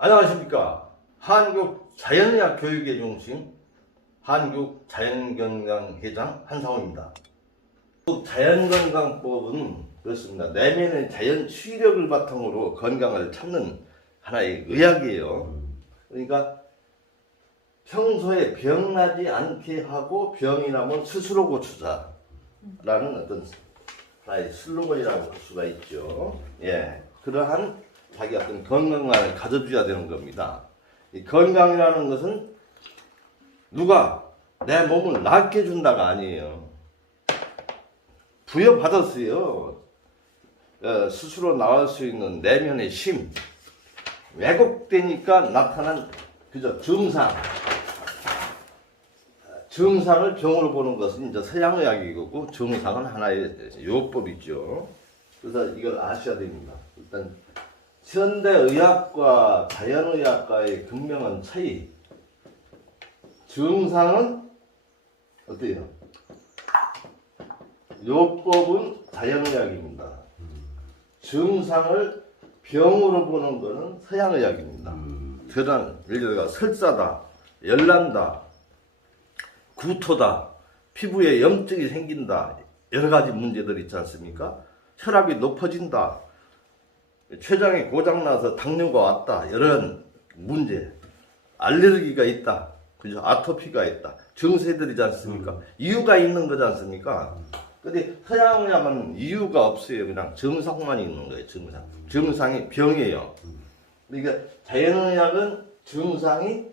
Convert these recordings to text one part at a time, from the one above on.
안녕하십니까. 한국 자연의학 교육의 중심 한국 자연건강회장 한상호입니다. 자연건강법은 그렇습니다. 내면의 자연 치유력을 바탕으로 건강을 찾는 하나의 의학이에요. 그러니까 평소에 병나지 않게 하고 병이 나면 스스로 고치자라는 어떤 하나의 슬로건이라고 할 수가 있죠. 예, 그러한 자기 어떤 건강을 가져줘야 되는 겁니다. 이 건강이라는 것은 누가 내 몸을 낫게 준다가 아니에요. 부여받았어요. 스스로 나올 수 있는 내면의 힘, 왜곡되니까 나타난 그저 증상을 병으로 보는 것은 이제 서양의학이고 증상은 하나의 요법이죠. 그래서 이걸 아셔야 됩니다. 일단 현대의학과 자연의학과의 극명한 차이. 증상은 어때요? 요법은 자연의학입니다. 증상을 병으로 보는 것은 서양의학입니다. 예를 들어 설사다, 열난다, 구토다, 피부에 염증이 생긴다, 여러 가지 문제들 있지 않습니까? 혈압이 높아진다, 췌장이 고장나서 당뇨가 왔다, 이런 문제, 알레르기가 있다, 그죠? 아토피가 있다, 증세들이지 않습니까? 이유가 있는 거지 않습니까? 근데 서양의학은 이유가 없어요. 그냥 증상만 있는 거예요. 증상이 병이에요. 그러니까 자연의학은 증상이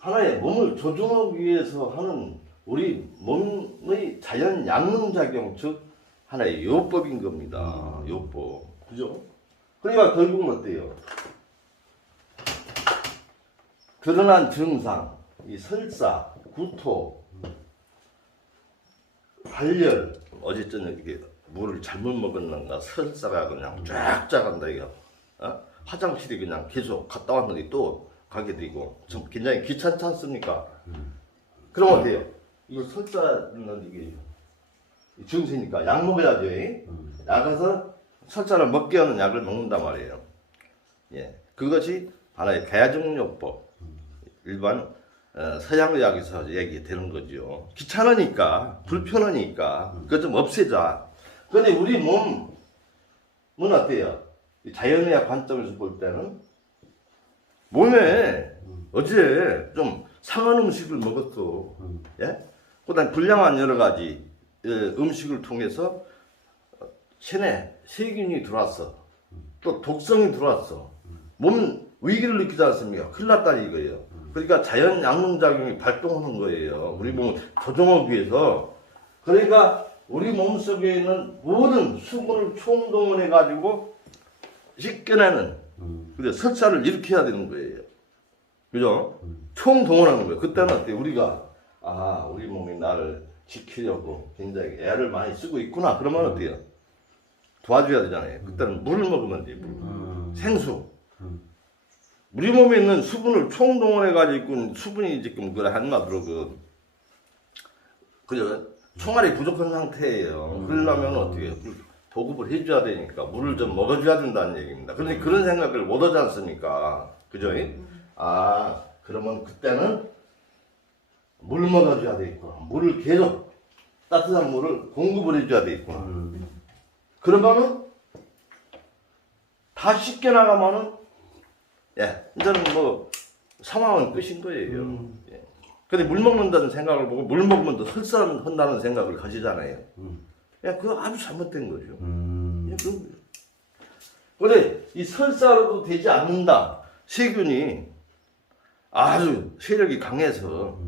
하나의 몸을 조정하기 위해서 하는 우리 몸의 자연 양능작용, 즉 하나의 요법인 겁니다. 요법. 그죠? 그러니까 결국은 어때요? 드러난 증상, 이 설사, 구토, 발열, 어제 저녁에 물을 잘못 먹었는가, 설사가 그냥 쫙쫙 한다, 이거. 화장실이 그냥 계속 갔다 왔는데 또 가게 되고, 좀 굉장히 귀찮지 않습니까? 그럼 어때요? 이거 설사는 이게 증세니까 약 먹어야죠. 약 가서 설사를 먹게 하는 약을 먹는단 말이에요. 예, 그것이 하나의 대중요법, 일반 서양의학에서 얘기되는 거죠. 귀찮으니까, 불편하니까, 그거 좀 없애자. 근데 우리 몸은 어때요? 자연의학 관점에서 볼 때는 몸에 어제 좀 상한 음식을 먹었어. 예? 그다음 불량한 여러 가지 음식을 통해서 체내 세균이 들어왔어. 또 독성이 들어왔어. 몸은 위기를 느끼지 않습니까? 큰일 났다 이거예요. 그러니까 자연 양능작용이 발동하는 거예요. 우리 몸을 조정하기 위해서. 그러니까 우리 몸 속에 있는 모든 수분을 총동원해 가지고 씻겨내는 설사를 일으켜야 되는 거예요. 그죠? 총동원하는 거예요. 그때는 어때요? 우리가 우리 몸이 나를 지키려고 굉장히 애를 많이 쓰고 있구나. 그러면 어때요? 도와줘야 되잖아요. 그때는 물을 먹으면 돼요. 생수. 우리 몸에 있는 수분을 총동원해 가지고 수분이 지금 한마디로 그죠? 총알이 부족한 상태예요. 그러려면 어떻게 해요? 보급을 해줘야 되니까 물을 좀 먹어줘야 된다는 얘기입니다. 그런데 그런 생각을 못 하지 않습니까? 그죠? 그러면 그때는 물 먹어줘야 되겠구나. 물을 계속 따뜻한 물을 공급을 해줘야 되겠구나. 그러면은 다 씻겨 나가면은 이제는 뭐 상황은 끝인 거예요. 근데 물 먹는다는 생각을 보고 물 먹으면 더 설사한다는 생각을 가지잖아요. 그거 아주 잘못된 거죠. 근데 이 설사로도 되지 않는다. 세균이 아주 세력이 강해서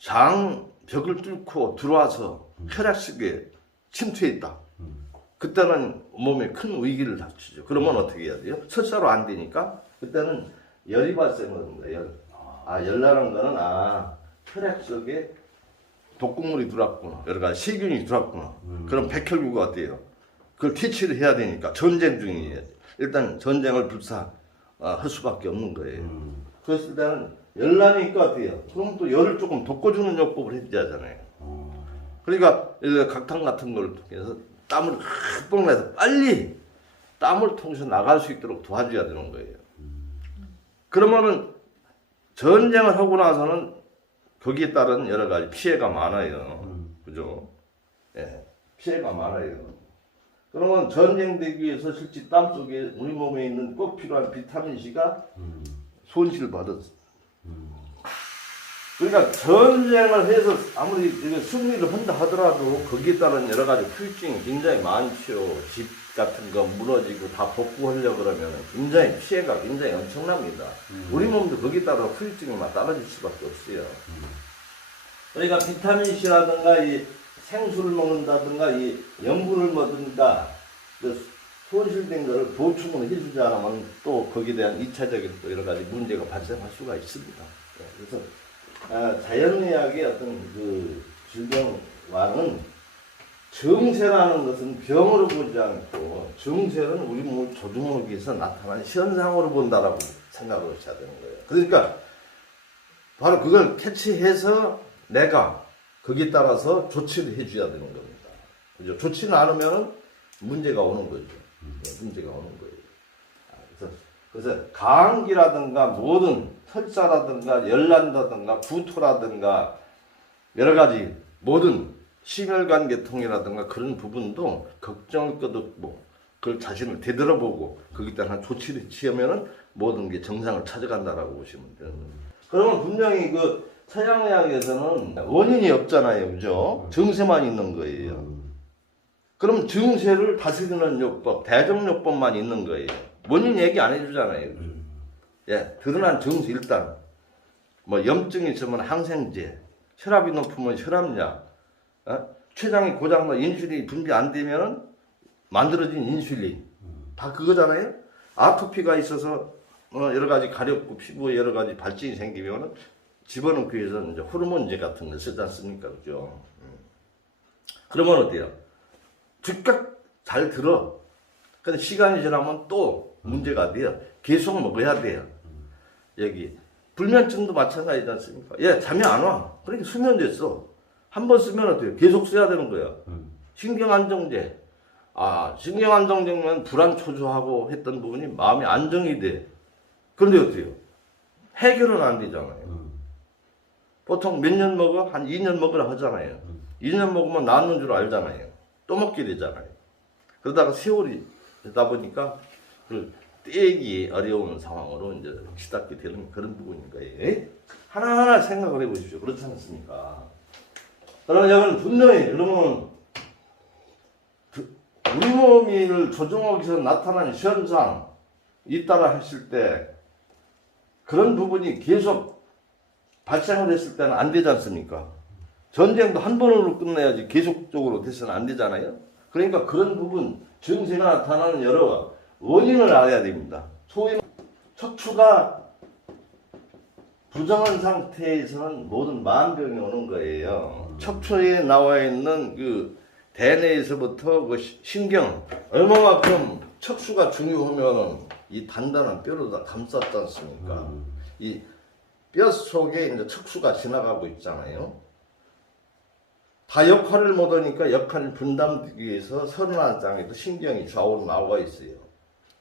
장벽을 뚫고 들어와서 혈액 속에 침투해 있다. 그때는 몸에 큰 위기를 닥치죠. 그러면 어떻게 해야 돼요? 설사로 안 되니까 그때는 열이 발생합니다. 열나는 거는 혈액 속에 독극물이 들어왔구나, 여러 가지 세균이 들어왔구나. 그럼 백혈구가 어때요? 그걸 퇴치를 해야 되니까 전쟁 중이에요. 일단 전쟁을 할 수밖에 없는 거예요. 그랬을 때는 열나니까 어때요? 그럼 또 열을 조금 돋궈주는 요법을 해줘야 하잖아요. 그러니까 각탕 같은 걸 통해서 땀을 흠뻑 내서 빨리 땀을 통해서 나갈 수 있도록 도와줘야 되는 거예요. 그러면은 전쟁을 하고 나서는 거기에 따른 여러 가지 피해가 많아요. 그죠? 예, 피해가 많아요. 그러면 전쟁되기 위해서 실제 땀 속에 우리 몸에 있는 꼭 필요한 비타민 C가 손실을 받았어. 그러니까 전쟁을 해서 아무리 승리를 한다 하더라도 거기에 따른 여러 가지 후유증이 굉장히 많죠. 집 같은 거 무너지고 다 복구하려고 그러면 굉장히 피해가 굉장히 엄청납니다. 우리 몸도 거기에 따라 후유증이 막 따라질 수밖에 없어요. 그러니까 비타민 C라든가 이 생수를 먹는다든가 이 염분을 먹든가 그 손실된 것을 보충을 해주지 않으면 또 거기에 대한 2차적인 또 여러 가지 문제가 발생할 수가 있습니다. 그래서 자연의학의 어떤 그 질병과는 증세라는 것은 병으로 보지 않고 증세는 우리 몸을 조종하기 위해서 나타나는 현상으로 본다라고 생각을 하셔야 되는 거예요. 그러니까 바로 그걸 캐치해서 내가 거기에 따라서 조치를 해줘야 되는 겁니다. 그죠? 조치를 않으면 문제가 오는 거죠. 문제가 오는 거예요. 그래서 감기라든가 모든 설사라든가 열난다든가 구토라든가 여러 가지 모든 심혈관 계통이라든가 그런 부분도 걱정을 끄덕고 그걸 자신을 되돌아보고 거기에 따른 조치를 취하면은 모든 게 정상을 찾아간다라고 보시면 되는 겁니다. 그러면 분명히 그 서양의학에서는 원인이 없잖아요. 그죠? 증세만 있는 거예요. 그럼 증세를 다스리는 요법, 대정요법만 있는 거예요. 원인 얘기 안 해주잖아요. 예, 드러난 증세 일단 뭐 염증이 있으면 항생제, 혈압이 높으면 혈압약, 췌장이 고장나 인슐린이 분비 안 되면은 만들어진 인슐린 다 그거잖아요. 아토피가 있어서 여러 가지 가렵고 피부에 여러 가지 발진이 생기면은 집어넣기 위해서 이제 호르몬제 같은 거 쓰지 않습니까? 그죠? 그러면 어때요? 즉각 잘 들어. 근데 시간이 지나면 또 문제가 돼요. 계속 먹어야 돼요. 여기 불면증도 마찬가지지 않습니까? 예, 잠이 안 와. 그러니까 수면됐어. 한 번 쓰면 어때요? 계속 써야 되는 거예요. 신경안정제. 신경안정제면 불안 초조하고 했던 부분이 마음이 안정이 돼. 그런데 어때요? 해결은 안 되잖아요. 보통 몇 년 먹어? 한 2년 먹으라 하잖아요. 2년 먹으면 낫는 줄 알잖아요. 또 먹게 되잖아요. 그러다가 세월이 되다 보니까 그걸 떼기 어려운 상황으로 이제 치닫게 되는 그런 부분인 거예요. 하나하나 생각을 해보십시오. 그렇지 않습니까? 그러면 여러분 분명히 그러면 우리 몸을 조종하기 위해서 나타나는 현상 잇따라 했을 때 그런 부분이 계속 발생을 했을 때는 안 되지 않습니까? 전쟁도 한 번으로 끝내야지 계속적으로 돼서는 안 되잖아요. 그러니까 그런 부분 증세가 나타나는 여러 원인을 알아야 됩니다. 소위 척추가 부정한 상태에서는 모든 만병이 오는 거예요. 척추에 나와 있는 그 대뇌에서부터 그 신경 얼마만큼 척추가 중요하면은 이 단단한 뼈로 다 감쌌지 않습니까? 이 뼈 속에 이제 척추가 지나가고 있잖아요. 다 역할을 못하니까 역할을 분담하기 위해서 31장에도 신경이 좌우로 나와 있어요.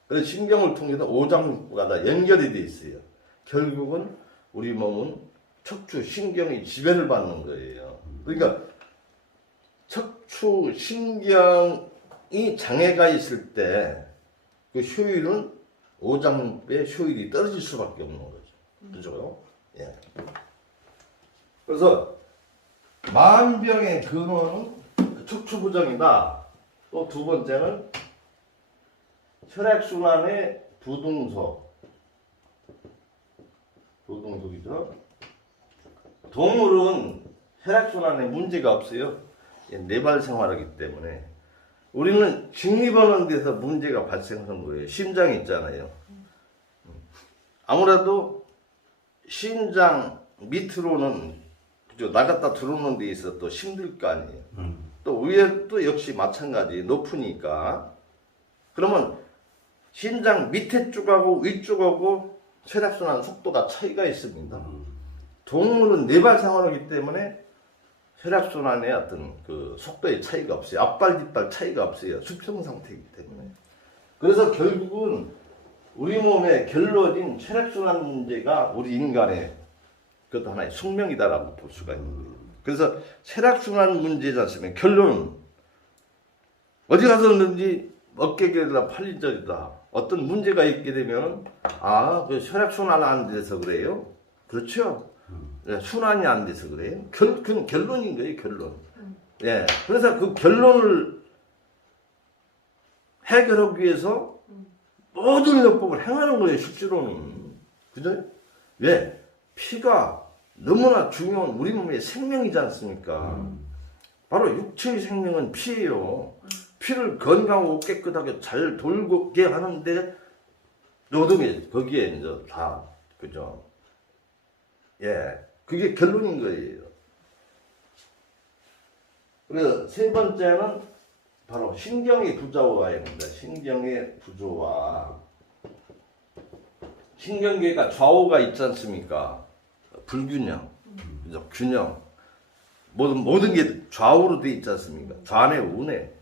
그래서 신경을 통해서 오장육부가 다 연결이 돼 있어요. 결국은 우리 몸은 척추 신경이 지배를 받는 거예요. 그러니까 척추 신경이 장애가 있을 때 그 효율은 오장육부의 효율이 떨어질 수밖에 없는 거죠. 그죠? 예. 그래서 만병의 근원은 척추 부정이다. 또 두 번째는 혈액순환의 부동속. 부동속이죠. 동물은 혈액순환에 문제가 없어요. 내발 생활하기 때문에. 우리는 직립하는 데서 문제가 발생하는 거예요. 심장이 있잖아요. 아무래도 심장 밑으로는 그죠? 나갔다 들어오는 데 있어 또 힘들 거 아니에요. 또 위에도 역시 마찬가지 높으니까. 그러면 심장 밑에 쪽하고 위쪽하고 혈액순환 속도가 차이가 있습니다. 동물은 내발 생활하기 때문에 혈액순환의 어떤 그 속도의 차이가 없어요. 앞발 뒷발 차이가 없어요. 수평 상태이기 때문에. 그래서 결국은 우리 몸의 결론인 혈액순환 문제가 우리 인간의 그것도 하나의 숙명이다라고 볼 수가 있는 거예요. 그래서 혈액순환 문제지 않습니까? 결론은 어디 가서든지 어깨결이다 팔리절이다 어떤 문제가 있게 되면 그 혈액순환 안 돼서 그래요. 그렇죠? 네, 순환이 안 돼서 그래요. 그건 결론인 거예요. 결론. 예, 그래서 그 결론을 해결하기 위해서 모든 요법을 행하는 거예요. 실제로는. 그죠? 왜? 피가 너무나 중요한 우리 몸의 생명이지 않습니까? 바로 육체의 생명은 피예요. 피를 건강하고 깨끗하게 잘 돌게 하는데 노동이 거기에 이제 다 그죠? 예, 그게 결론인 거예요. 그래서 세 번째는 바로 신경의 부조화입니다. 신경의 부조화. 신경계가 좌우가 있지 않습니까? 불균형, 그죠? 균형. 모든 게 좌우로 되어 있지 않습니까? 좌뇌, 우뇌.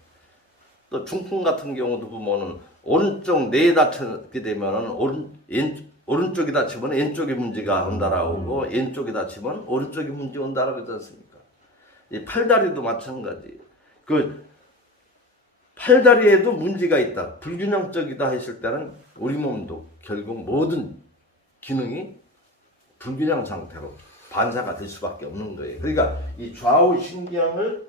또 중풍 같은 경우도 보면은 오른쪽 뇌에 다치게 되면은 오른쪽이 다치면 왼쪽에 문제가 온다라고 하고 왼쪽이 다치면 오른쪽에 문제 온다라고 하지 않습니까? 이 팔다리도 마찬가지. 그 팔다리에도 문제가 있다. 불균형적이다 했을 때는 우리 몸도 결국 모든 기능이 불균형 상태로 반사가 될 수밖에 없는 거예요. 그러니까 이 좌우 신경을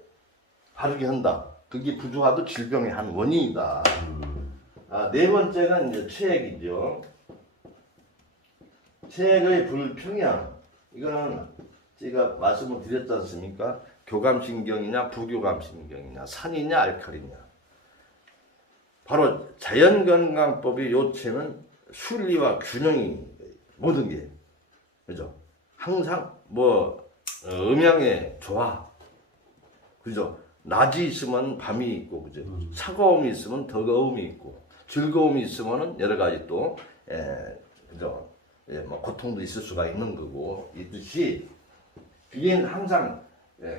바르게 한다. 그게 부조화도 질병의 한 원인이다. 네 번째는 이제 체액이죠. 체액의 불평양. 이거는 제가 말씀을 드렸지 않습니까? 교감신경이냐 부교감신경이냐 산이냐 알칼리냐. 바로 자연건강법의 요체는 순리와 균형이 모든 게 그죠? 항상 음양의 조화 그죠? 낮이 있으면 밤이 있고 그죠? 차가움이 있으면 더거움이 있고 즐거움이 있으면은 여러 가지 또 그죠? 고통도 있을 수가 있는 거고 있듯이 그게 항상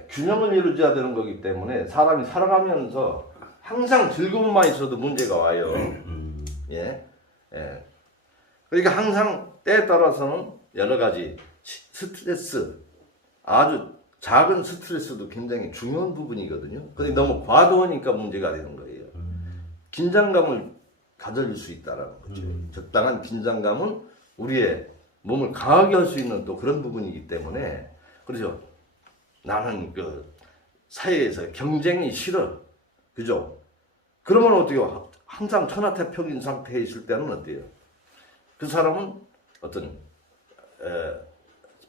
균형을 이루어야 되는 거기 때문에 사람이 살아가면서 항상 즐거움만 있어도 문제가 와요. 예. 그러니까 항상 때에 따라서는 여러 가지 스트레스, 아주 작은 스트레스도 굉장히 중요한 부분이거든요. 근데 너무 과도하니까 문제가 되는 거예요. 긴장감을 가질 수 있다라는 거죠. 적당한 긴장감은 우리의 몸을 강하게 할 수 있는 또 그런 부분이기 때문에 그래서 나는 그 사회에서 경쟁이 싫어. 그죠? 그러면 어때요? 항상 천하태평인 상태에 있을 때는 어때요? 그 사람은 어떤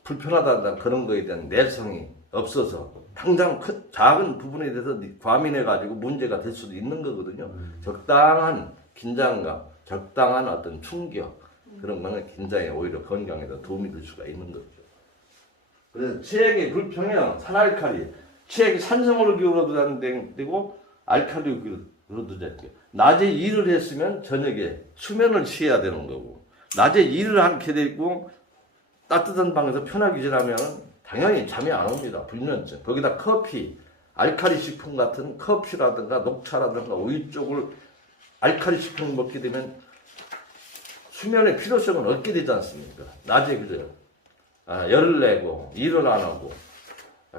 불편하다는 그런 거에 대한 내성이 없어서 당장 작은 부분에 대해서 과민해가지고 문제가 될 수도 있는 거거든요. 적당한 긴장감, 적당한 어떤 충격 그런 거는 긴장에 오히려 건강에 더 도움이 될 수가 있는 거죠. 그래서 체액의 불평형, 산알칼리, 체액이 산성으로 기울어도 되고 알칼리로 기울어도 되고 낮에 일을 했으면 저녁에 수면을 취해야 되는 거고 낮에 일을 않게 되고 따뜻한 방에서 편하게 지나면 당연히 잠이 안 옵니다. 불면증. 거기다 커피, 알칼리 식품 같은 커피라든가 녹차라든가 우유 쪽을 알칼리 식품을 먹게 되면 수면의 필요성을 얻게 되지 않습니까? 낮에 그래요. 열을 내고 일을 안 하고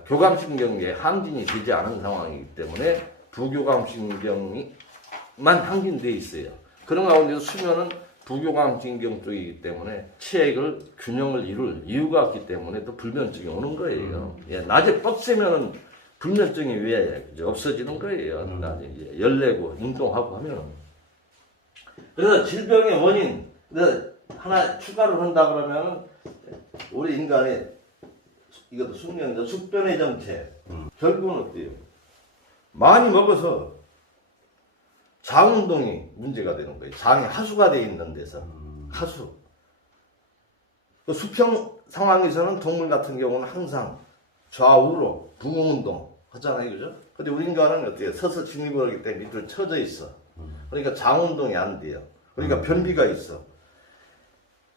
교감신경에 항진이 되지 않은 상황이기 때문에 부교감신경만 항진되어 있어요. 그런 가운데서 수면은 부교감신경 쪽이기 때문에 체액을 균형을 이룰 이유가 없기 때문에 또 불면증이 오는 거예요. 낮에 뻑세면은 불면증이 왜 없어지는 거예요. 낮에 이제 열 내고 운동하고 하면. 그래서 질병의 원인 하나 추가를 한다 그러면 우리 인간의 이것도 숙명이죠. 숙변의 정체. 결국은 어때요? 많이 먹어서 장운동이 문제가 되는 거예요. 장이 하수가 되어 있는 데서. 하수. 수평 상황에서는 동물 같은 경우는 항상 좌우로 붕흥운동 하잖아요. 그죠? 근데 우리 인간은 어때요? 서서 진입을 하기 때문에 밑으로 쳐져 있어. 그러니까 장운동이 안 돼요. 그러니까 변비가 있어.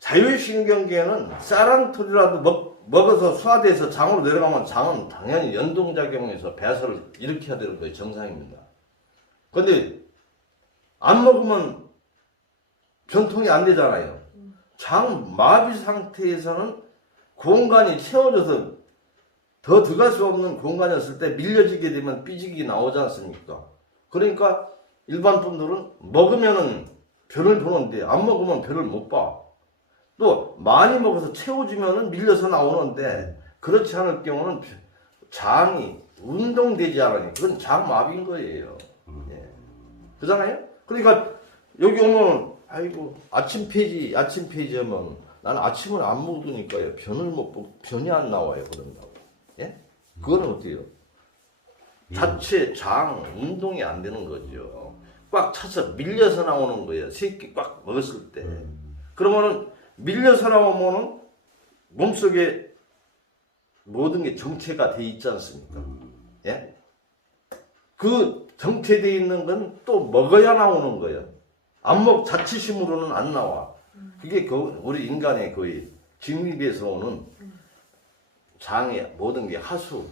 자율신경계는 쌀한톨이라도 먹어서 소화돼서 장으로 내려가면 장은 당연히 연동작용해서 배설을 일으켜야 되는 거예요. 정상입니다. 근데 안 먹으면 변통이 안 되잖아요. 장 마비 상태에서는 공간이 채워져서 더 들어갈 수 없는 공간이었을 때 밀려지게 되면 삐지기 나오지 않습니까? 그러니까 일반 분들은 먹으면은 별을 보는데 안 먹으면 별을 못 봐. 또 많이 먹어서 채워지면은 밀려서 나오는데 그렇지 않을 경우는 장이 운동되지 않으니 그건 장마비인 거예요. 예. 그잖아요? 그러니까 여기 오면 아이고 아침 페이지 하면 나는 아침을 안 먹으니까요 변을 못 보고 변이 안 나와요 그런다고. 예? 그거는 어때요? 자체 장 운동이 안 되는 거죠. 꽉 차서 밀려서 나오는 거예요. 새끼 꽉 먹었을 때. 그러면은 밀려서 나오면은 몸속에 모든 게 정체가 돼 있지 않습니까? 예? 그 정체되어 있는 건 또 먹어야 나오는 거예요. 자치심으로는 안 나와. 그게 우리 인간의 거의 직립에서 오는 장의 모든 게 하수,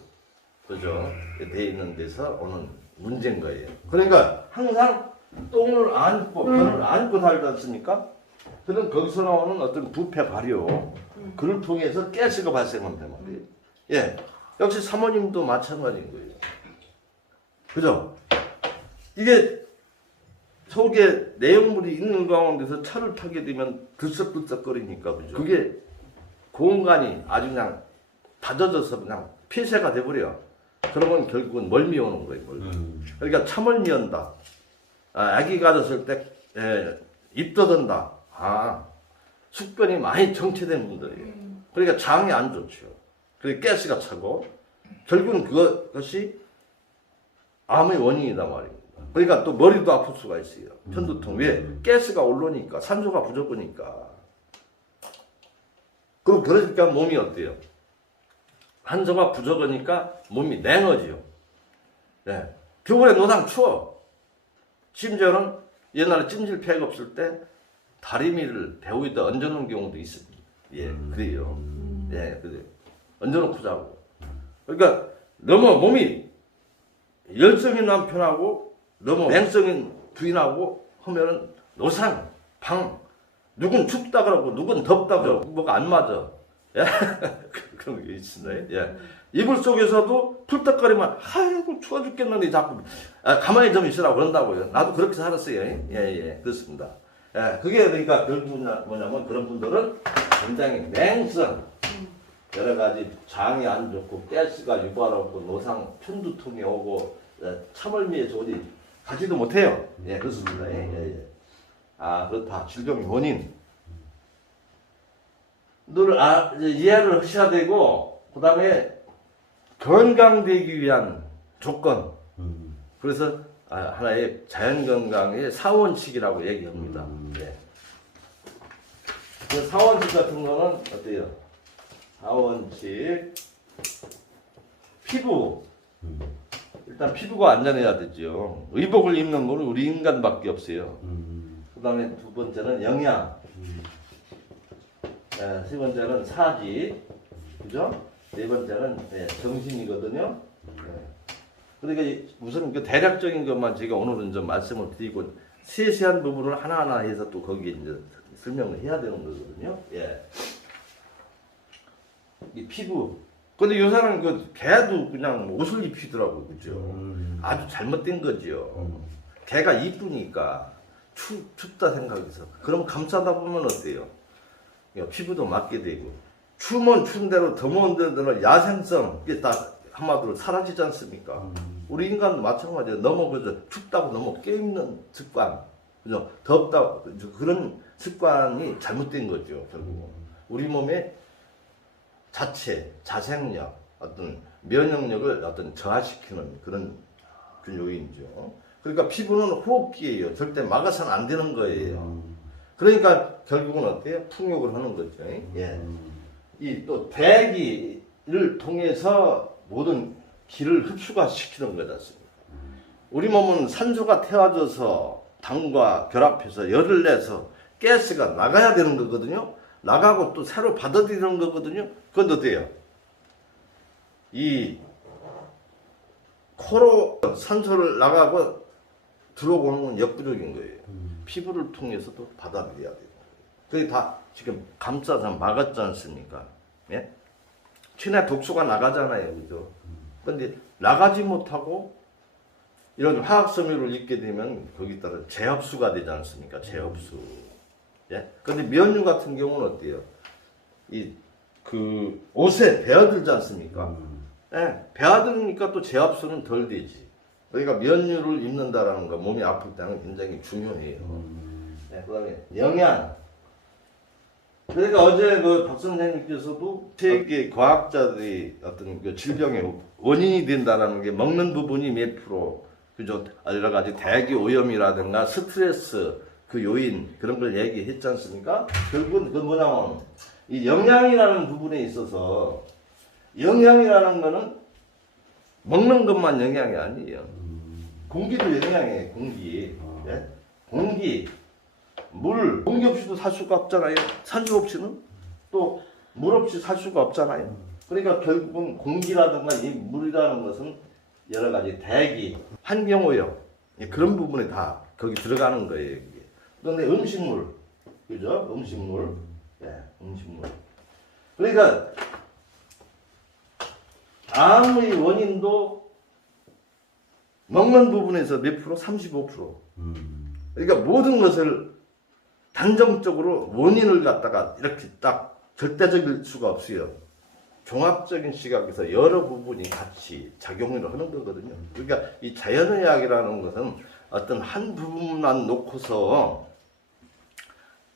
그죠? 돼 있는 데서 오는 문제인 거예요. 그러니까 항상 똥을 안고, 변을 안고 살지 않습니까? 그럼 거기서 나오는 어떤 부패 발효, 그를 통해서 가스가 발생한단 말이에요. 예. 역시 사모님도 마찬가지인 거예요. 그죠? 이게 속에 내용물이 있는 가운데서 차를 타게 되면 들썩들썩거리니까, 그죠? 그게 공간이 아주 그냥 다져져서 그냥 폐쇄가 돼버려. 그러면 결국은 멀미 오는 거예요, 멀미. 그러니까 차멀미 온다. 아기 가졌을 때, 입 뜯은다. 숙변이 많이 정체된 분들이에요. 그러니까 장이 안 좋죠. 그러니까 가스가 차고, 결국은 그것이 암의 원인이다 말입니다. 그러니까 또 머리도 아플 수가 있어요. 편두통. 왜? 가스가 올라오니까, 산소가 부족하니까. 그러니까 몸이 어때요? 산소가 부족하니까 몸이 냉어지요. 네. 겨울에 노상 추워. 심지어는 옛날에 찜질팩 없을 때 다리미를 배우 위에다 얹어놓은 경우도 있습니다. 예, 그래요. 예, 그래요. 얹어놓고 자고. 그러니까 너무 몸이 열성인 남편하고 너무 냉성인 부인하고 하면은 노상, 방, 누군 춥다 그러고 누군 덥다 그러고 뭐가 안 맞아. 예? 그런 게 있으네. 예. 이불 속에서도 풀떡거리면 아이고 추워 죽겠는데 자꾸 가만히 좀 있으라고 그런다고요. 나도 그렇게 살았어요. 예, 그렇습니다. 예, 그게 그러니까 결국은 뭐냐면 그런 분들은 굉장히 냉성, 여러 가지 장이 안 좋고 가스가 유발하고 노상, 편두통이 오고 차멀미에 어디 가지도 못해요. 예, 그렇습니다. 예. 그렇다. 질병의 원인. 늘 이해를 하셔야 되고, 그 다음에 건강되기 위한 조건. 그래서 하나의 자연건강의 사원칙이라고 얘기합니다. 네. 그 사원칙 같은 거는 어때요? 사원칙. 피부. 일단 피부가 안전해야 되죠. 의복을 입는 거는 우리 인간밖에 없어요. 그 다음에 두 번째는 영양. 세 번째는 사지. 그죠? 네 번째는 정신이거든요. 그러니까 우선 그 대략적인 것만 제가 오늘은 좀 말씀을 드리고 세세한 부분을 하나하나 해서 또 거기에 이제 설명을 해야 되는 거거든요. 예. 이 피부. 근데 요새는 그 개도 그냥 옷을 입히더라고요. 그죠? 아주 잘못된 거죠. 개가 이쁘니까 춥다 생각해서. 그럼 감싸다 보면 어때요? 피부도 맞게 되고. 추면 추운 대로 더운 데는 야생성, 이게 다 한마디로 사라지지 않습니까? 우리 인간도 마찬가지예요. 너무 그저 춥다고 너무 껴입는 습관, 그죠? 덥다고 그런 습관이 잘못된 거죠. 결국 우리 몸의 자생력, 어떤 면역력을 어떤 저하시키는 그런 요인이죠. 그러니까 피부는 호흡기예요. 절대 막아서는 안 되는 거예요. 그러니까 결국은 어때요? 풍욕을 하는 거죠. 예. 이 또 대기를 통해서 모든 기를 흡수가 시키는 거지 않습니까? 우리 몸은 산소가 태워져서 당과 결합해서 열을 내서 가스가 나가야 되는 거거든요. 나가고 또 새로 받아들이는 거거든요. 그건 어때요? 이 코로 산소를 나가고 들어오는 건 역부족인 거예요. 피부를 통해서도 받아들여야 돼요. 그게 다 지금 감싸서 막았지 않습니까? 예? 체내 독소가 나가잖아요, 그죠? 근데 나가지 못하고 이런 화학 섬유를 입게 되면 거기 따라 재흡수가 되지 않습니까? 재흡수. 예? 근데 면류 같은 경우는 어때요? 그 옷에 배어들지 않습니까? 예, 배어들으니까 또 재흡수는 덜 되지. 그러니까 면류를 입는다라는 거 몸이 아플 때는 굉장히 중요해요. 네, 그다음에 영양. 그러니까 어제 그 박 선생님께서도 세계 과학자들이 어떤 그 질병의 원인이 된다라는 게 먹는 부분이 몇 프로, 그죠? 여러 가지 대기 오염이라든가 스트레스 그 요인 그런 걸 얘기했지 않습니까? 결국은 그 뭐냐면 이 영양이라는 부분에 있어서 영양이라는 거는 먹는 것만 영양이 아니에요. 공기도 영양이에요. 공기. 예? 공기, 물, 공기 없이도 살 수가 없잖아요. 산소 없이는 또 물 없이 살 수가 없잖아요. 그러니까 결국은 공기라든가 이 물이라는 것은 여러 가지 대기, 환경오염 그런 부분에 다 거기 들어가는 거예요. 그런데 음식물, 그죠? 음식물, 예, 음식물. 그러니까 암의 원인도 먹는 부분에서 몇 프로? 35%. 그러니까 모든 것을 단정적으로 원인을 갖다가 이렇게 딱 절대적일 수가 없어요. 종합적인 시각에서 여러 부분이 같이 작용을 하는 거거든요. 그러니까 이 자연의학이라는 것은 어떤 한 부분만 놓고서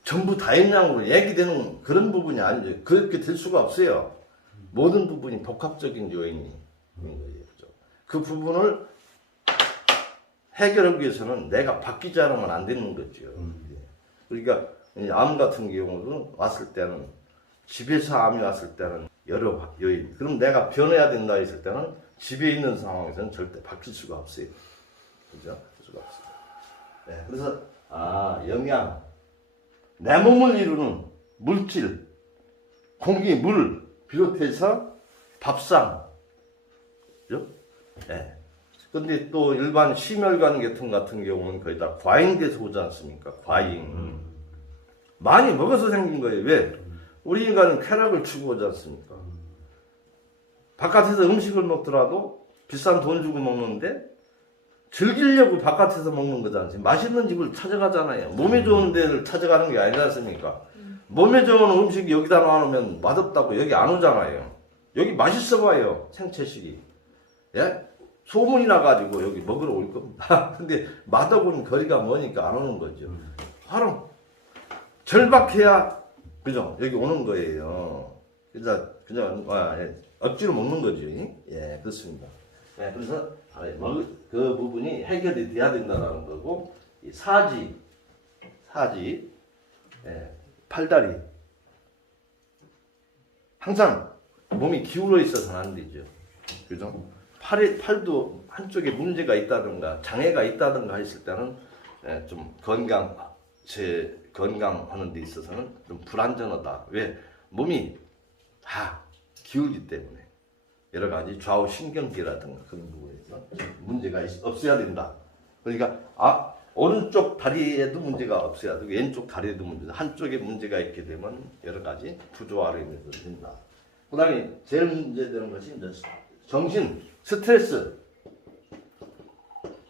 전부 다인양으로 얘기되는 그런 부분이 아니죠. 그렇게 될 수가 없어요. 모든 부분이 복합적인 요인이 있는 거예요. 그죠? 그 부분을 해결하기 위해서는 내가 바뀌지 않으면 안 되는 거죠. 그러니까 암 같은 경우도 왔을 때는 집에서 암이 왔을 때는 여러 요인. 그럼 내가 변해야 된다 했을 때는 집에 있는 상황에서는 절대 바뀔 수가 없어요. 그죠? 바뀔 수가 없어요. 네, 그래서 영양, 내 몸을 이루는 물질, 공기, 물 비롯해서 밥상, 그죠? 네. 근데 또 일반 심혈관 계통 같은 경우는 거의 다 과잉돼서 오지 않습니까? 과잉. 많이 먹어서 생긴 거예요. 왜? 우리 인간은 쾌락을 추구하지 않습니까? 바깥에서 음식을 먹더라도 비싼 돈 주고 먹는데 즐기려고 바깥에서 먹는 거지 않습니까? 맛있는 집을 찾아가잖아요. 몸에 좋은 데를 찾아가는 게 아니지 않습니까? 몸에 좋은 음식이 여기다 놔놓으면 맛없다고 여기 안 오잖아요. 여기 맛있어 봐요. 생채식이. 예? 소문이 나가지고 여기 먹으러 올 겁니다. 근데 맛없는 거리가 머니까 안 오는 거죠. 바로 절박해야 그죠? 여기 오는 거예요. 그래서 그냥 억지로 먹는 거죠. 예, 그렇습니다. 예, 그래서 그 부분이 해결이 돼야 된다는 거고 이 사지, 예, 팔다리 항상 몸이 기울어 있어서는 안 되죠. 그죠? 팔도 한쪽에 문제가 있다든가 장애가 있다든가 했을 때는 좀 건강하는 데 있어서는 좀 불안전하다. 왜? 몸이 다 기울기 때문에 여러 가지 좌우 신경계라든가 그런 부분에서 문제가 없어야 된다. 그러니까 오른쪽 다리에도 문제가 없어야 되고 왼쪽 다리에도 한쪽에 문제가 있게 되면 여러 가지 부조화로 인해서 된다. 그 다음에 제일 문제되는 것이 이제 정신, 스트레스.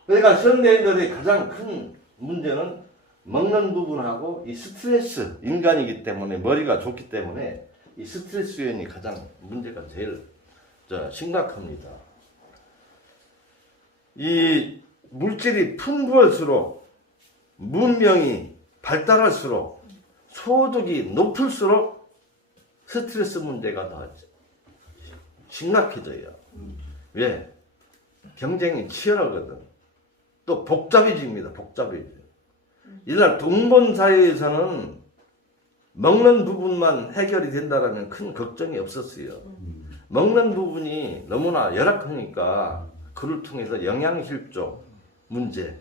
그러니까 현대인들의 가장 큰 문제는 먹는 부분하고 이 스트레스, 인간이기 때문에 머리가 좋기 때문에 이 스트레스 요인이 가장 문제가 제일 심각합니다. 이 물질이 풍부할수록 문명이 발달할수록 소득이 높을수록 스트레스 문제가 더 심각해져요. 왜? 경쟁이 치열하거든. 또 복잡해집니다. 복잡해져요. 이날 동본 사회에서는 먹는 부분만 해결이 된다라면 큰 걱정이 없었어요. 먹는 부분이 너무나 열악하니까 그를 통해서 영양실조 문제,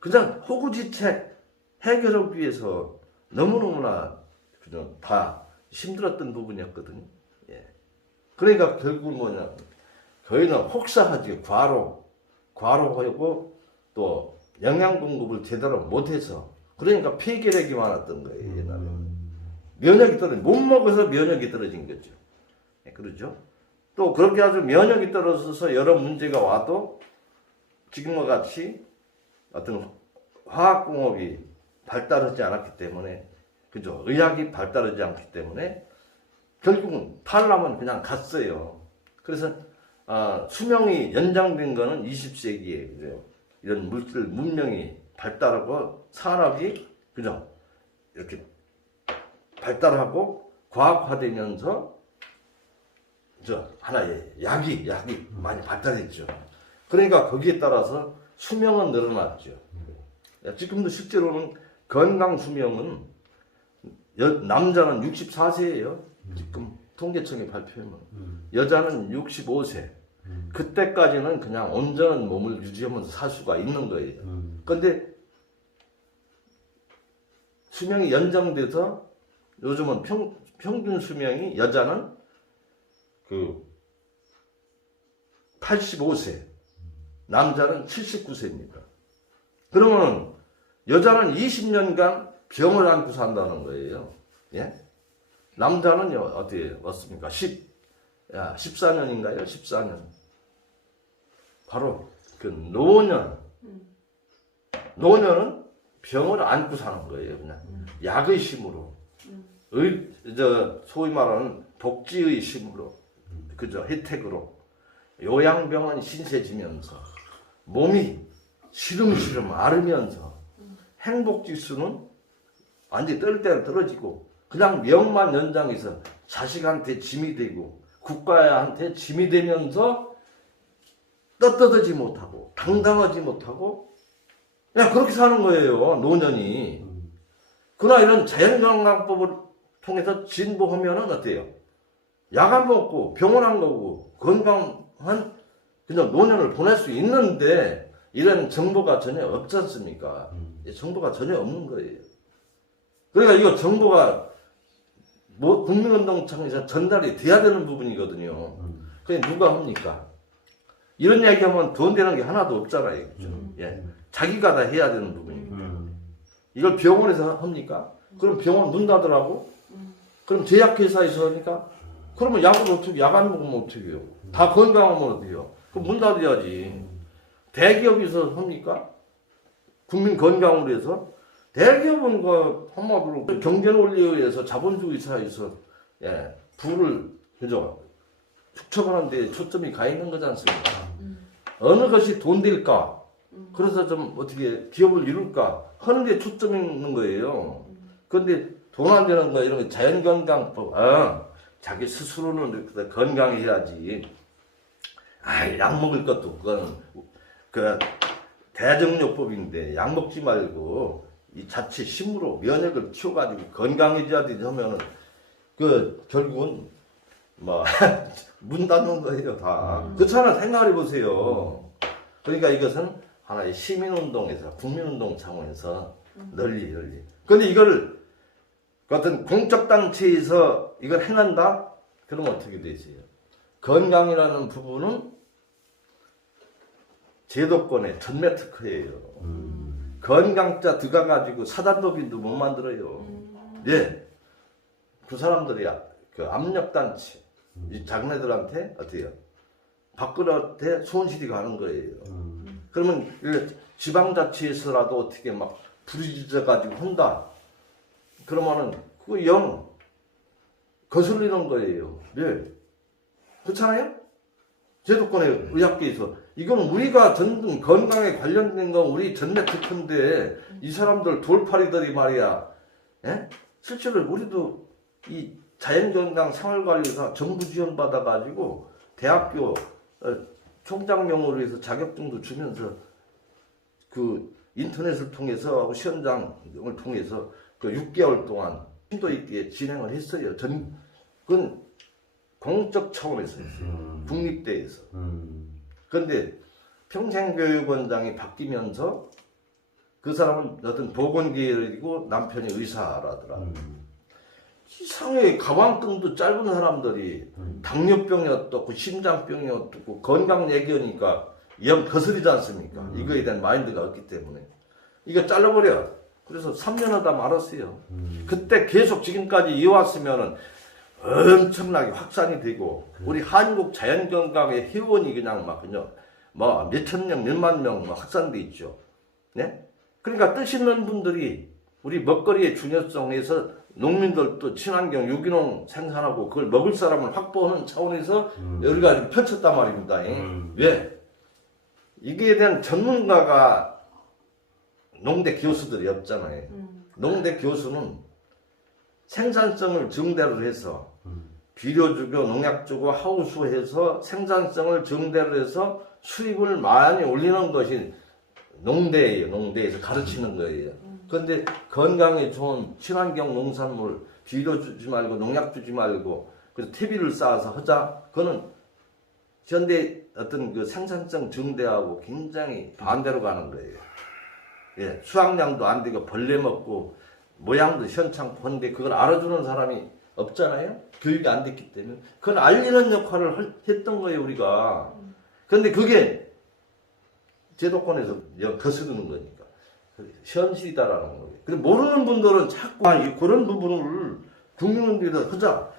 그냥 호구지책 해결하기 위해서 너무너무나 그냥 다 힘들었던 부분이었거든요. 예. 그러니까 결국은 뭐냐, 저희는 혹사하지, 과로하고 또 영양 공급을 제대로 못해서 그러니까 폐결핵이 많았던 거예요, 옛날에. 면역이 떨어진, 못 먹어서 면역이 떨어진 거죠. 네, 그렇죠? 또 그렇게 아주 면역이 떨어져서 여러 문제가 와도 지금과 같이 어떤 화학공업이 발달하지 않았기 때문에, 그죠? 의학이 발달하지 않기 때문에 결국은 탈라면 그냥 갔어요. 그래서 수명이 연장된 거는 20세기에 그죠? 이런 물질 문명이 발달하고 산업이 그죠? 이렇게 발달하고 과학화되면서 하나의 약이 많이 발달했죠. 그러니까 거기에 따라서 수명은 늘어났죠. 지금도 실제로는 건강 수명은 남자는 64세예요. 지금 통계청이 발표하면 여자는 65세. 그때까지는 그냥 온전한 몸을 유지하면서 살 수가 있는 거예요. 그런데 수명이 연장돼서 요즘은 평균 수명이 여자는 85세, 남자는 79세입니다. 그러면 여자는 20년간 병을 안고 산다는 거예요. 예? 남자는요, 어떻게 왔습니까? 14년인가요? 14년. 바로 그 노년은 병을 안고 사는 거예요, 그냥. 약의 힘으로. 소위 말하는 복지의 힘으로. 그죠? 혜택으로. 요양병은 신세지면서 몸이 시름시름 앓으면서 행복지수는 완전히 떨어지고 그냥 명만 연장해서 자식한테 짐이 되고 국가한테 짐이 되면서 떳떳하지 못하고 당당하지 못하고 그냥 그렇게 사는 거예요, 노년이. 그러나 이런 자연건강법을 통해서 진보하면은 어때요? 약 안 먹고 병원 안 가고 건강한 그냥 노년을 보낼 수 있는데 이런 정보가 전혀 없지 않습니까? 정보가 전혀 없는 거예요. 그러니까 이거 정보가 국민운동청에서 전달이 돼야 되는 부분이거든요. 그게 누가 합니까? 이런 얘기하면 돈 되는 게 하나도 없잖아요. 예. 자기가 다 해야 되는 부분입니다. 이걸 병원에서 합니까? 그럼 병원 문 닫으라고? 그럼 제약회사에서 하니까? 그러면 약을 어떻게, 약 안 먹으면 어떻게 해요? 다 건강하면 어떻게 해요? 그럼 문 닫아야지. 대기업에서 합니까? 국민 건강을 위해서? 대기업은 한마디로 경제 논리에 의해서 자본주의 사회에서 부를, 그죠? 축적하는 데 초점이 가 있는 거지 않습니까? 어느 것이 돈 될까? 그래서 좀 어떻게 기업을 이룰까? 하는 데 초점이 있는 거예요. 그런데 돈 안 되는 거, 이런 거 자연건강법, 자기 스스로는 건강해야지. 약 먹을 것도, 그거는, 대정요법인데, 약 먹지 말고, 이 자체 힘으로 면역을 키워가지고 건강해져야 되지 하면은, 결국은, 문 닫는 거예요, 다. 그렇잖아, 생각해 보세요. 그러니까 이것은 하나의 시민운동에서, 국민운동 차원에서 널리. 근데 이걸, 어떤 공적단체에서 이걸 행한다? 그러면 어떻게 되세요? 건강이라는 부분은 제도권의 전매 특허예요. 건강자 들어가가지고 사단법인도 못 만들어요. 예. 그 사람들이 압력단체, 이 자기네들한테 어때요? 밥그릇에 손실이 가는 거예요. 그러면 지방자치에서라도 어떻게 막 부르짖어가지고 한다. 그러면은 그거 영 거슬리는 거예요. 네. 그렇잖아요? 제도권의 의학계에서 이건 우리가 전등 건강에 관련된 건 우리 전매 특허인데 이 사람들 돌팔이들이 말이야. 예? 실제로 우리도 이 자연건강 생활관리사 정부 지원 받아가지고 대학교 총장명으로 해서 자격증도 주면서 인터넷을 통해서 하고 시험장을 통해서 6개월 동안 심도 있게 진행을 했어요. 그건 공적 차원에서 했어요. 국립대에서. 그런데 평생교육원장이 바뀌면서 그 사람은 어떤 보건계열이고 남편이 의사라더라. 이상하게 가방끈도 짧은 사람들이 당뇨병이 어떻고 심장병이 어떻고 건강 얘기하니까 영 거슬리지 않습니까? 이거에 대한 마인드가 없기 때문에 이거 잘라버려. 그래서 3년 하다 말았어요. 그때 계속 지금까지 이어왔으면은 엄청나게 확산이 되고 우리 한국 자연건강의 회원이 그냥 막 그냥 뭐 몇천 명, 몇만 명 확산돼 있죠. 네? 그러니까 뜻 있는 분들이 우리 먹거리의 중요성에서 농민들도 친환경 유기농 생산하고 그걸 먹을 사람을 확보하는 차원에서 여기가 펼쳤단 말입니다. 왜? 이게 대한 전문가가 농대 교수들이 없잖아요. 농대 교수는 생산성을 증대를 해서 비료 주고 농약 주고 하우스해서 생산성을 증대를 해서 수입을 많이 올리는 것이 농대예요. 농대에서 가르치는 거예요. 그런데 건강에 좋은 친환경 농산물 비료 주지 말고 농약 주지 말고 그래서 퇴비를 쌓아서 하자. 그거는 현대 어떤 그 생산성 증대하고 굉장히 반대로 가는 거예요. 예, 수확량도 안 되고 벌레 먹고 모양도 현창포인데 그걸 알아주는 사람이 없잖아요. 교육이 안 됐기 때문에 그걸 알리는 역할을 했던 거예요 우리가. 그런데 그게 제도권에서 거스르는 거니까 현실이다라는 거예요. 근데 모르는 분들은 자꾸 그런 부분을 국민들한테 하자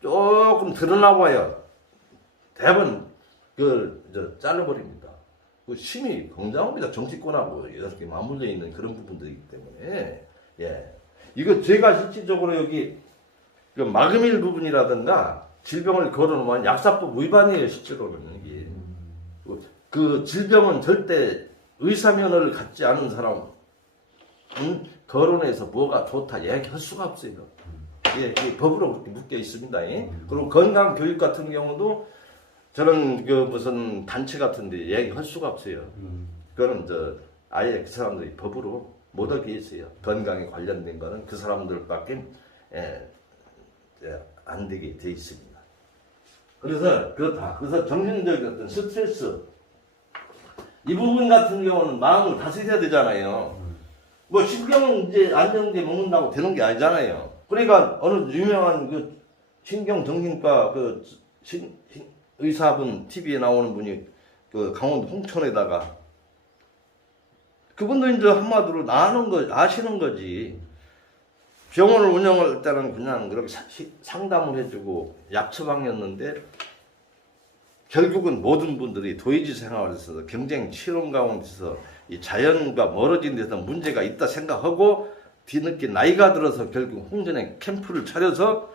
조금 드러나봐야 대부분 잘라버립니다. 그 힘이 굉장합니다. 정치권하고 이렇게 맞물려 있는 그런 부분들이기 때문에 예 이거 제가 실질적으로 여기 그 마금일 부분이라든가 질병을 걸어놓으면 약사법 위반이에요 실제로는 이게 그 질병은 절대 의사면허를 갖지 않은 사람은 거론해서 뭐가 좋다 얘기할 수가 없어요. 예, 법으로 그렇게 묶여 있습니다. 예? 그리고 건강 교육 같은 경우도 저는 그 무슨 단체 같은데 얘기할 수가 없어요. 그거는 아예 그 사람들이 법으로 못 하게 있어요. 건강에 관련된 거는 그 사람들밖에 안 되게 돼 있습니다. 그래서 그렇다. 그래서 정신적인 어떤 스트레스 이 부분 같은 경우는 마음을 다스려야 되잖아요. 뭐 신경 이제 안정제 먹는다고 되는 게 아니잖아요. 그러니까 어느 유명한 그 신경정신과 그 의사분 TV에 나오는 분이 그 강원도 홍천에다가 그분도 이제 한마디로 아시는 거지. 병원을 운영할 때는 그냥 그렇게 상담을 해주고 약 처방이었는데 결국은 모든 분들이 도의지 생활에서 경쟁 치열 가운데서 이 자연과 멀어진 데서 문제가 있다 생각하고 뒤늦게 나이가 들어서 결국 홍전에 캠프를 차려서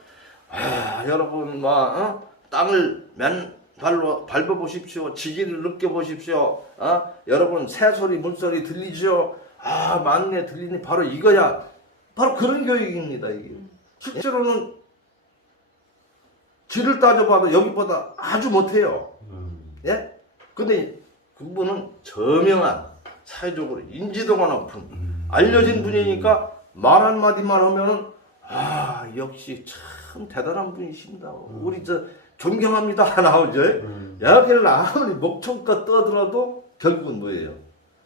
여러분 땅을 맨발로 밟아보십시오. 지지를 느껴보십시오. 여러분 새소리 물소리 들리죠? 맞네 들리니 바로 이거야. 바로 그런 교육입니다. 이게 실제로는 뒤를 따져봐도 여기보다 아주 못해요. 예? 근데 그분은 저명한 사회적으로 인지도가 높은 알려진 분이니까 말 한마디만 하면은 역시 참 대단한 분이십니다. 우리 존경합니다 나오죠. 여기를 아무리 목청껏 떠들어도 결국은 뭐예요?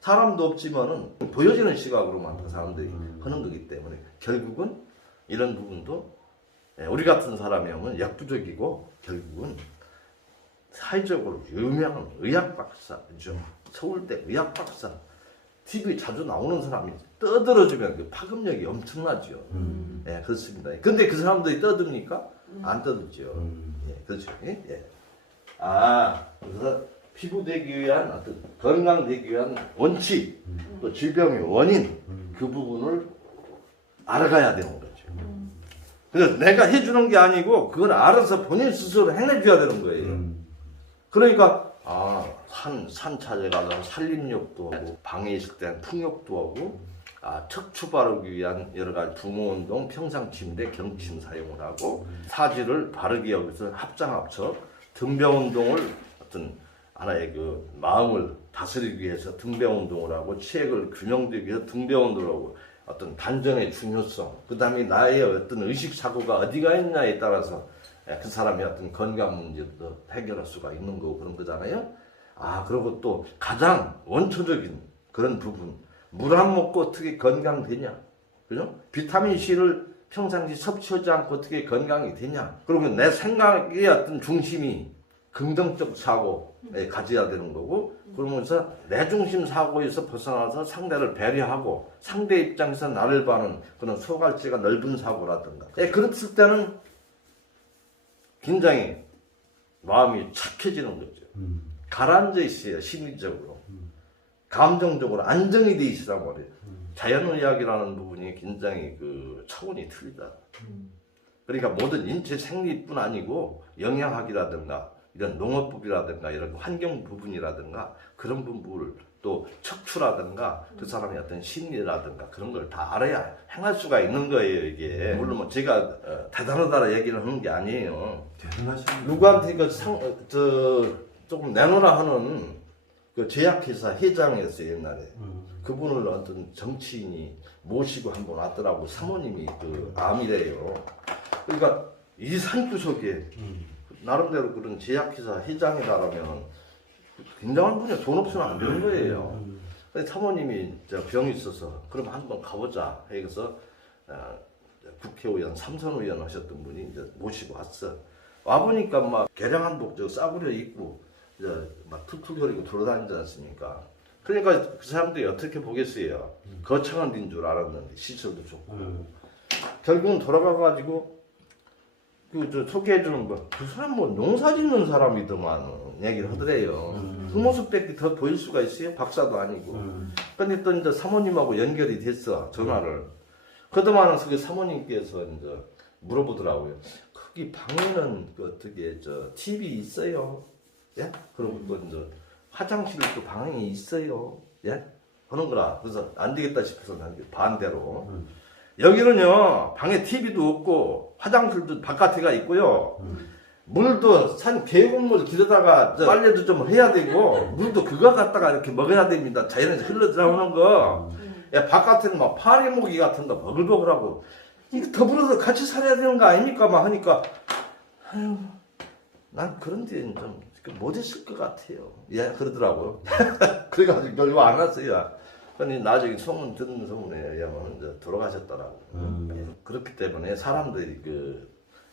사람도 없지만은 보여지는 시각으로만 그 사람들이 하는 거기 때문에 결국은 이런 부분도 우리 같은 사람이면 역부족이고 결국은 사회적으로 유명한 의학 박사죠. 서울대 의학 박사 TV에 자주 나오는 사람이 떠들어주면 그 파급력이 엄청나죠. 예, 그렇습니다. 근데 그 사람들이 떠듭니까? 안 떠들죠. 예, 그렇죠. 예. 그래서 피부되기 위한 어떤 건강되기 위한 원칙, 또 질병의 원인 그 부분을 알아가야 되는 거죠. 그래서 내가 해주는 게 아니고 그걸 알아서 본인 스스로 해내줘야 되는 거예요. 그러니까 산 찾아가서 산림욕도 하고 방에 있을 때는 풍욕도 하고 척추 바르기 위한 여러 가지 붕어운동, 평상침대, 경침 사용을 하고 사지를 바르게 여기서 합장합쳐 등배운동을 어떤 하나의 그 마음을 다스리기 위해서 등배운동을 하고 치액을 균형되기 위해서 등배운동을 하고 어떤 단전의 중요성, 그 다음에 나의 어떤 의식사고가 어디가 있냐에 따라서 그 사람의 어떤 건강 문제도 해결할 수가 있는 거고 그런 거잖아요. 그리고 또 가장 원초적인 그런 부분, 물 안 먹고 어떻게 건강되냐, 그죠? 비타민C를 평상시 섭취하지 않고 어떻게 건강이 되냐, 그리고 내 생각의 어떤 중심이 긍정적 사고에 가져야 되는 거고, 그러면서 내 중심 사고에서 벗어나서 상대를 배려하고 상대 입장에서 나를 봐는 그런 소갈지가 넓은 사고라든가. 그랬을 때는 굉장히 마음이 착해지는 거죠. 가라앉아 있어요, 심리적으로. 감정적으로 안정이 돼 있으란 말이에요. 자연의학이라는 부분이 굉장히 그 차원이 틀리다. 그러니까 모든 인체 생리뿐 아니고 영양학이라든가 이런 농업법이라든가 이런 환경 부분이라든가 그런 부분을 또 척추라든가 그 사람의 어떤 심리라든가 그런 걸 다 알아야 행할 수가 있는 거예요, 이게. 물론 뭐 제가 대단하다라 얘기를 하는 게 아니에요. 대단하시네. 누구한테 조금 내놓으라 하는 그 제약회사 회장이었어요, 옛날에. 그분을 어떤 정치인이 모시고 한번 왔더라고. 사모님이 그 암이래요. 그러니까 이 산구석에 나름대로 그런 제약회사 회장이라면 굉장한 분이야. 돈 없으면 안 되는 거예요. 근데 사모님이 병이 있어서 그럼 한번 가보자 해서 국회의원, 삼선 의원 하셨던 분이 이제 모시고 왔어. 와보니까 막 개량 한복 싸구려 입고 막 툭툭 거리고 돌아다니지 않습니까? 그러니까 그 사람들이 어떻게 보겠어요? 거창한 데인 줄 알았는데 시설도 좋고. 결국은 돌아가가지고 소개해주는 거, 그 사람 뭐 농사 짓는 사람이더만 얘기를 하더래요. 그 모습밖에 더 보일 수가 있어요? 박사도 아니고. 근데 또 이제 사모님하고 연결이 됐어, 전화를. 그동안은 그 사모님께서 이제 물어보더라고요. 거기 방에는 어떻게 TV 있어요? 예? 그리고 또 이제 화장실도 방에 있어요? 예? 하는 거라. 그래서 안 되겠다 싶어서 난 반대로. 여기는요, 방에 TV도 없고, 화장실도 바깥에가 있고요. 물도 계곡물 들여다가 빨래도 좀 해야 되고, 물도 그거 갖다가 이렇게 먹어야 됩니다. 자연에서 흘러 들어오는 거. 야, 바깥에는 막 파리모기 같은 거 버글버글하고, 이거 더불어서 같이 살아야 되는 거 아닙니까? 막 하니까, 아유, 난 그런 데는 좀 못 있을 것 같아요. 예, 그러더라고요. 그래가지고 결국 안 왔어요. 근데 나중에 듣는 소문에 의하면 이제 돌아가셨더라고. 그렇기 때문에 사람들이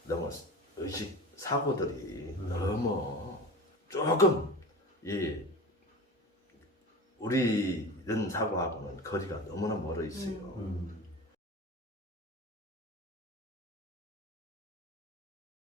너무 의식 사고들이 너무 조금 우리 이런 사고하고는 거리가 너무나 멀어 있어요.